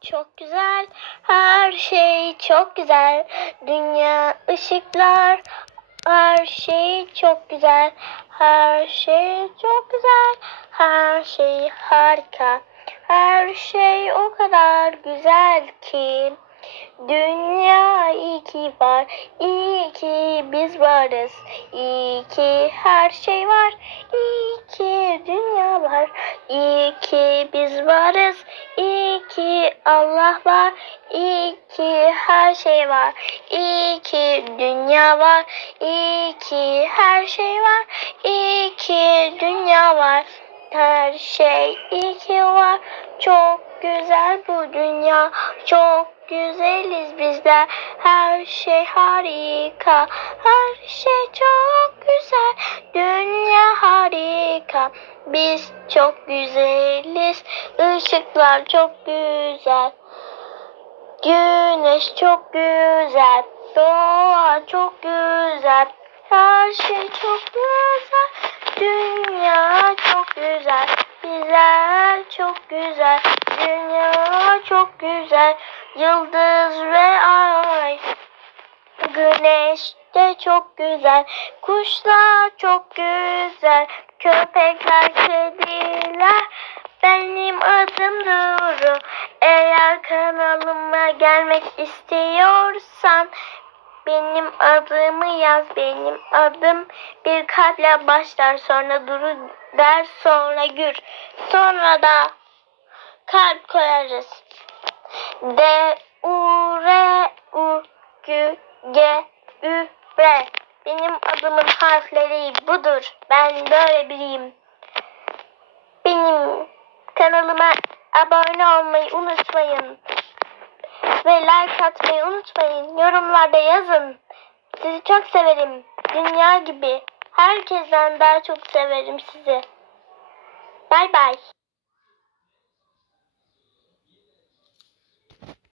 çok güzel. Her şey çok güzel. Dünya ışıklar. Her şey çok güzel. Her şey çok güzel. Her şey harika. Her şey o kadar güzel ki. Dünya iyi ki var. İyi ki biz varız. İyi ki her şey var. İyi ki dünya var. İyi ki biz varız. Ki Allah var. İyi ki her şey var. İyi ki dünya var. İyi ki her şey var. İyi ki dünya var. Her şey iyi ki var. Çok güzel bu dünya. Çok güzeliz bizler. Her şey harika. Her şey çok güzel. Dünya harika. Biz çok güzeliz. Işıklar çok güzel. Güneş çok güzel. Doğa çok güzel. Her şey çok güzel. Dünya çok güzel. Bizler çok güzel. Dünya çok güzel. Yıldız ve ay. Güneş de çok güzel. Kuşlar çok güzel. Köpekler, kediler. Benim adım Duru. Eğer kanalıma gelmek istiyorsan benim adımı yaz. Benim adım bir kalple başlar. Sonra Duru der. Sonra Gür. Sonra da kalp koyarız. D U R U G G Ü R. Benim adımın harfleri budur. Ben böyle biriyim. Benim kanalıma abone olmayı unutmayın. Ve like atmayı unutmayın. Yorumlarda yazın. Sizi çok severim. Dünya gibi. Herkesten daha çok severim sizi. Bay bay.